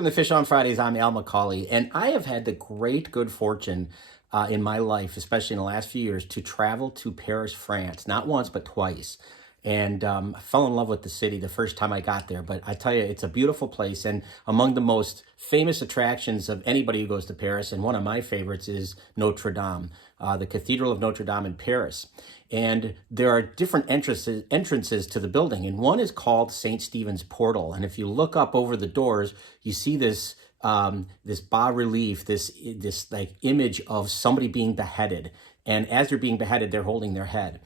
Welcome to Fish on Fridays. I'm Al McCauley, and I have had the great good fortune in my life, especially in the last few years, to travel to Paris, France, not once, but twice. And I fell in love with the city the first time I got there. But I tell you, it's a beautiful place. And among the most famous attractions of anybody who goes to Paris, and one of my favorites is Notre Dame, the Cathedral of Notre Dame in Paris. And there are different entrances to the building. And one is called St. Stephen's Portal. And if you look up over the doors, you see this this bas relief, this like image of somebody being beheaded. And as they're being beheaded, they're holding their head.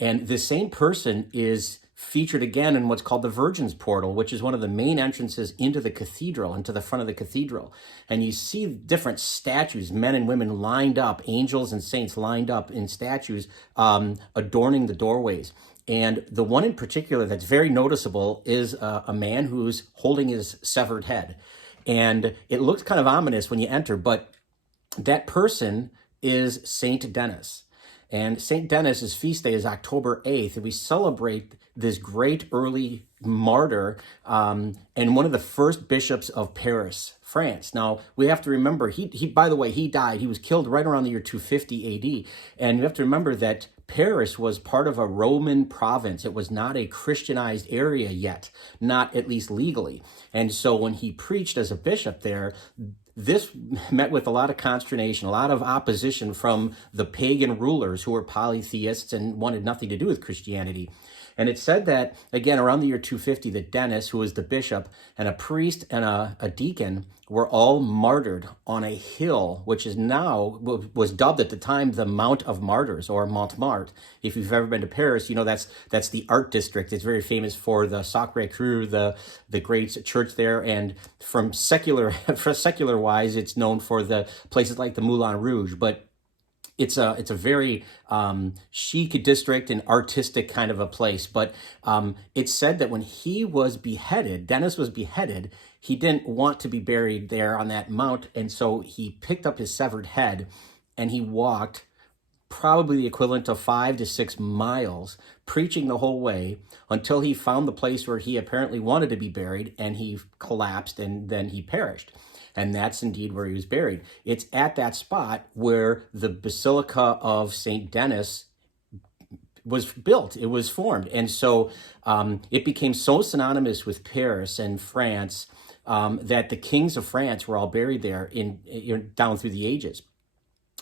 And the same person is featured again in what's called the Virgin's Portal, which is one of the main entrances into the cathedral, into the front of the cathedral. And you see different statues, men and women lined up, angels and saints lined up in statues, adorning the doorways. And the one in particular that's very noticeable is a man who's holding his severed head. And it looks kind of ominous when you enter, but that person is Saint Denis. And St. Denis' feast day is October 8th, and we celebrate this great early martyr and one of the first bishops of Paris, France. Now, we have to remember, he by the way, he died. He was killed right around the year 250 AD. And you have to remember that Paris was part of a Roman province. It was not a Christianized area yet, not at least legally. And so when he preached as a bishop there, this met with a lot of consternation, a lot of opposition from the pagan rulers who were polytheists and wanted nothing to do with Christianity. And it said that, again, around the year 250, that Denis, who was the bishop, and a priest and a deacon were all martyred on a hill, which is now, was dubbed at the time, the Mount of Martyrs, or Montmartre. If you've ever been to Paris, you know that's the art district. It's very famous for the Sacré-Cœur, the great church there. And from secular wise, it's known for the places like the Moulin Rouge. But it's a very chic district and artistic kind of a place. But it's said that when he was beheaded, Denis was beheaded, he didn't want to be buried there on that mount. And so he picked up his severed head and he walked probably the equivalent of 5 to 6 miles, preaching the whole way until he found the place where he apparently wanted to be buried, and he collapsed and then he perished. And that's indeed where he was buried. It's at that spot where the Basilica of St. Denis was built. It was formed. And so it became so synonymous with Paris and France that the kings of France were all buried there down through the ages.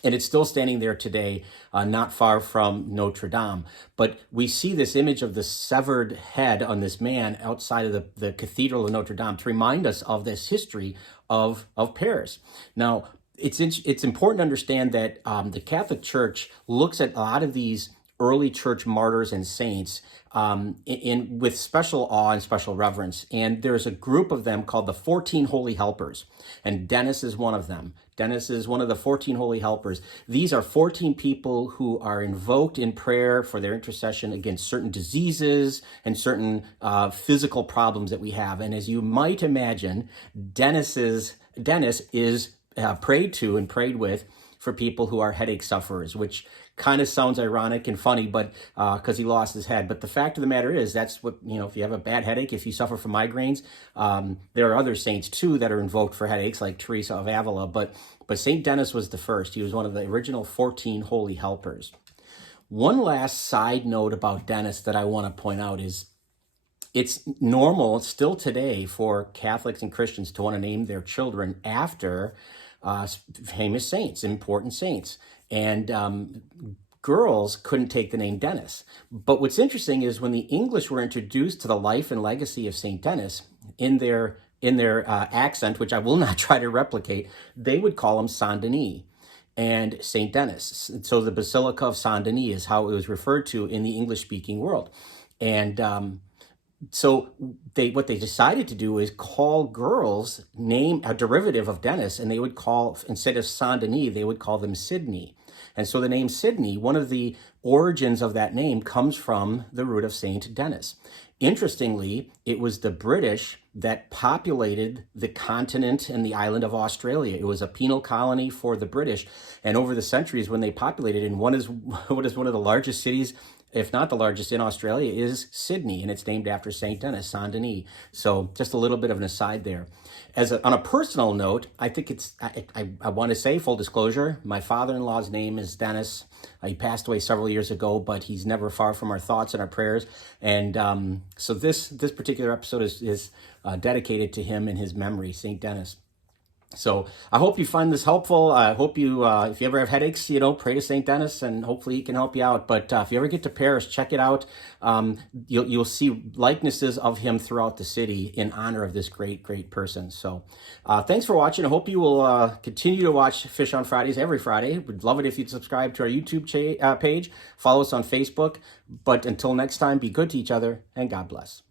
And it's still standing there today, not far from Notre Dame. But we see this image of the severed head on this man outside of the Cathedral of Notre Dame to remind us of this history of Paris. Now, it's important to understand that the Catholic Church looks at a lot of these early church martyrs and saints with special awe and special reverence. And there's a group of them called the 14 Holy Helpers. And Denis is one of them. Denis is one of the 14 Holy Helpers. These are 14 people who are invoked in prayer for their intercession against certain diseases and certain physical problems that we have. And as you might imagine, Denis is prayed to and prayed with for people who are headache sufferers, which kind of sounds ironic and funny, but because he lost his head. But the fact of the matter is, that's what, if you have a bad headache, if you suffer from migraines, there are other saints too that are invoked for headaches, like Teresa of Avila. But St. Denis was the first. He was one of the original 14 Holy Helpers. One last side note about Denis that I want to point out is it's normal still today for Catholics and Christians to want to name their children after famous saints, important saints. And girls couldn't take the name Denis. But what's interesting is when the English were introduced to the life and legacy of St. Denis, in their accent, which I will not try to replicate, they would call him Saint Denis and St. Denis. So the Basilica of Saint Denis is how it was referred to in the English-speaking world. And so what they decided to do is call girls name a derivative of Denis, and they would call, instead of Saint Denis, they would call them Sydney. And so the name Sydney, one of the origins of that name comes from the root of Saint Denis. Interestingly, it was the British that populated the continent and the island of Australia. It was a penal colony for the British. And over the centuries when they populated, and what is one of the largest cities if not the largest in Australia, is Sydney, and it's named after St. Denis, Saint Denis. So just a little bit of an aside there. On a personal note, I think I want to say, full disclosure, my father-in-law's name is Denis. He passed away several years ago, but he's never far from our thoughts and our prayers. And so this particular episode is dedicated to him and his memory, St. Denis. So I hope you find this helpful. I hope you, if you ever have headaches, pray to St. Denis, and hopefully he can help you out. But if you ever get to Paris, check it out. You'll see likenesses of him throughout the city in honor of this great person. So thanks for watching. I hope you will continue to watch Fish on Fridays every Friday. We'd love it if you'd subscribe to our YouTube page, follow us on Facebook. But until next time, be good to each other, and God bless.